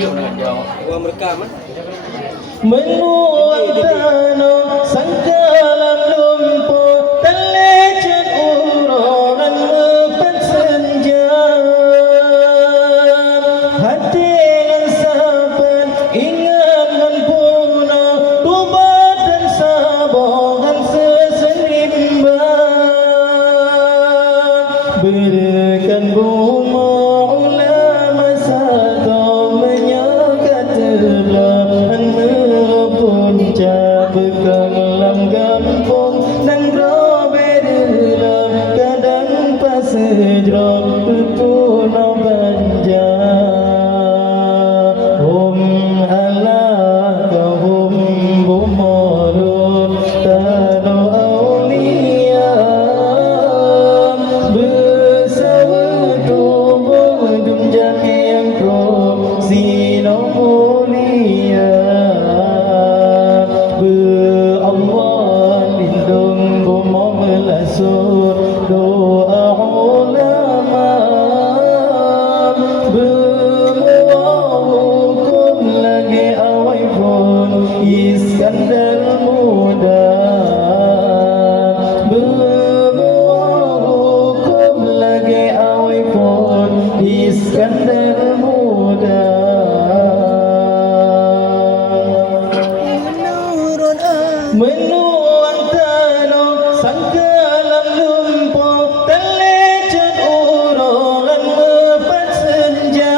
Gua merekam kan? Menuang tanah sangkalam lumpur telecet urongan mepen senja hati yang sabar ingatkan puna tubat dan sabaran sesenimbang berikan bunga ulama satu menyakat terbelahan punca bekang lam gampung dan roberla kadang pasejro puna banja Allah kahum bumorun tano aulia bersawatu bodum jami yang pro sino mulia Allah lindung bumau melasur doa ulama bermuah hukum lagi awai pun Iskandar muda bermuah hukum lagi awai pun Iskandar muda menuang tanah sangkalam lumpur telecet urongan mepat senja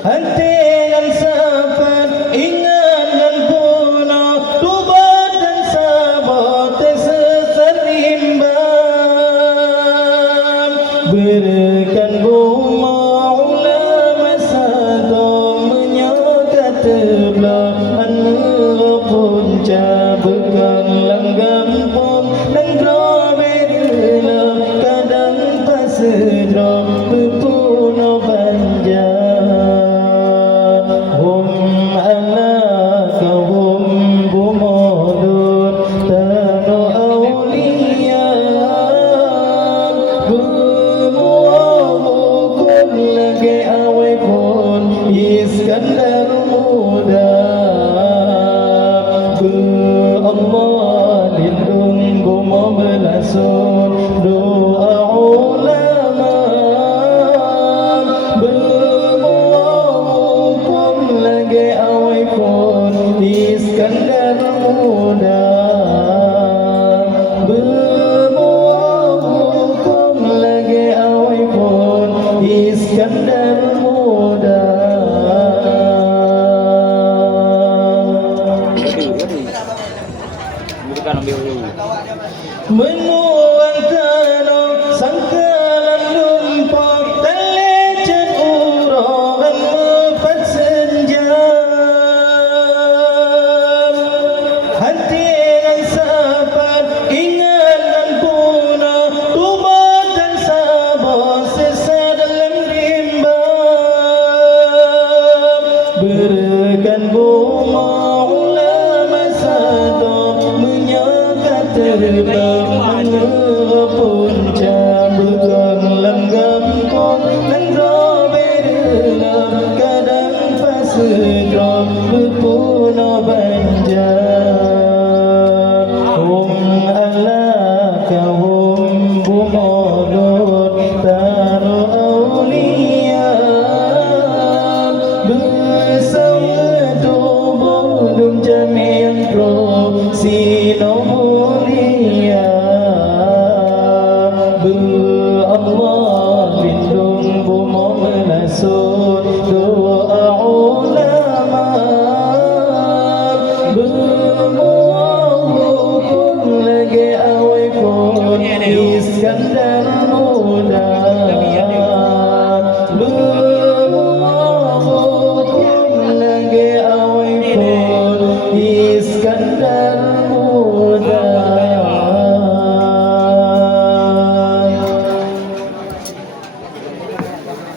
hati yang sabar ingatkan puna tubat dan sabar sesenimbang berikan bunga ulama satu menyakat terbelahan punca bekang langgam pun dan roberla kadang pasejro puna banja anak kahum bumodur tano aulia bermuah hukum lagi awai pun Iskandar muda Allah lindung bumau melasur